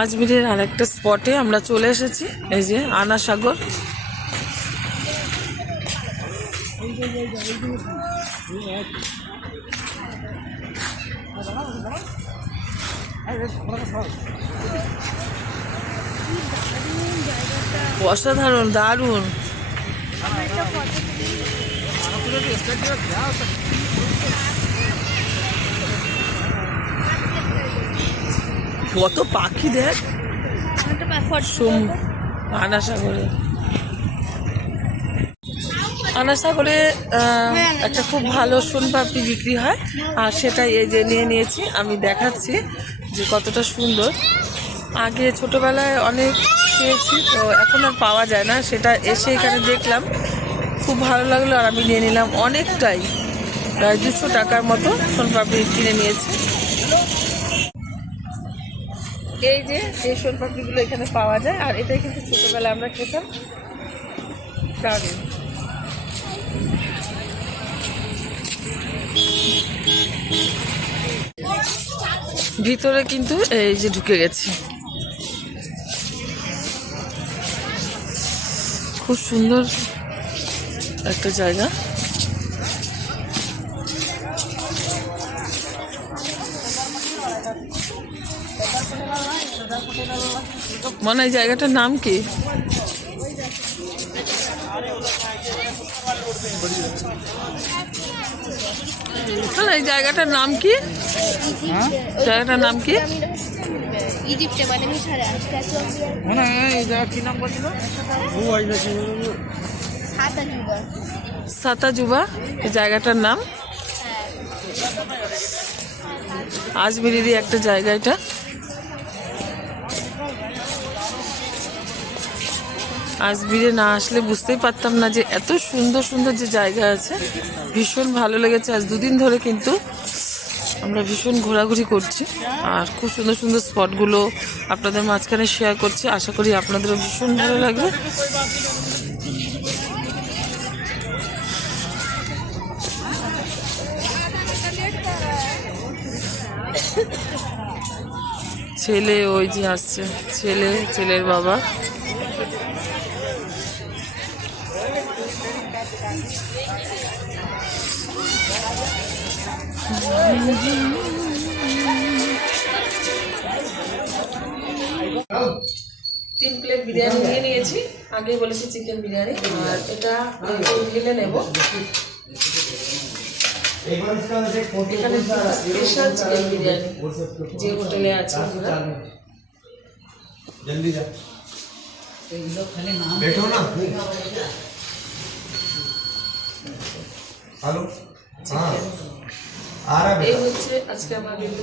আজমিরের আরেকটা স্পটে আমরা চলে এসেছি, এই যে আনা সাগর। অসাধারণ, দারুণ। কত পাখি দেখ আনা সাগরে। আনা সাগরে একটা খুব ভালো সোনপাপড়ি বিক্রি হয়, আর সেটাই এই যে নিয়ে নিয়েছি। আমি দেখাচ্ছি যে কতটা সুন্দর। আগে ছোটোবেলায় অনেক খেয়েছি, তো এখন আর পাওয়া যায় না। সেটা এসে এখানে দেখলাম, খুব ভালো লাগলো, আর আমি নিয়ে নিলাম অনেকটাই, প্রায় 200 টাকার মতো সোনপাপড়ি কিনে নিয়েছি। এই যে এই সোনপাপড়িগুলো এখানে পাওয়া যায়, আর এটাই কিন্তু ছোটোবেলায় আমরা খেতাম। দারুণ। ভিতরে কিন্তু এই যে ঢুকে গেছি, খুব সুন্দর একটা জায়গা। মনে হয় জায়গাটার নাম কি? এই জায়গাটার নাম কি? জায়গাটার নাম কি? ইজিপ্টে মানে মিশরে মানে এই জায়গা কি নাম বলছিল? সাতাজুবা এই জায়গাটার নাম। আজমিরেরই একটা জায়গা এটা। আজমিরে না আসলে বুঝতেই পারতাম না যে এত সুন্দর সুন্দর যে জায়গা আছে। ভীষণ ভালো লেগেছে। আজ 2 দিন ধরে কিন্তু আমরা ভীষণ ঘোরাঘুরি করছি, আর খুব সুন্দর সুন্দর স্পটগুলো আপনাদের মাঝখানে শেয়ার করছি। আশা করি আপনাদেরও ভীষণ ভালো লাগবে। ছেলে ওই যে আসছে, ছেলের বাবা। তিন প্লেট বিরিয়ানি নিয়ে নিয়েছি। আগে বলেছি চিকেন বিরিয়ানি, আর এটা ঢেলে নেব। এখানে স্পেশাল চিকেন বিরিয়ানি যে হোটেলে আছে। जल्दी जा बैठो ना। हेलो हाँ आ रहा है। এই হচ্ছে আজকে আমার বিন্দু।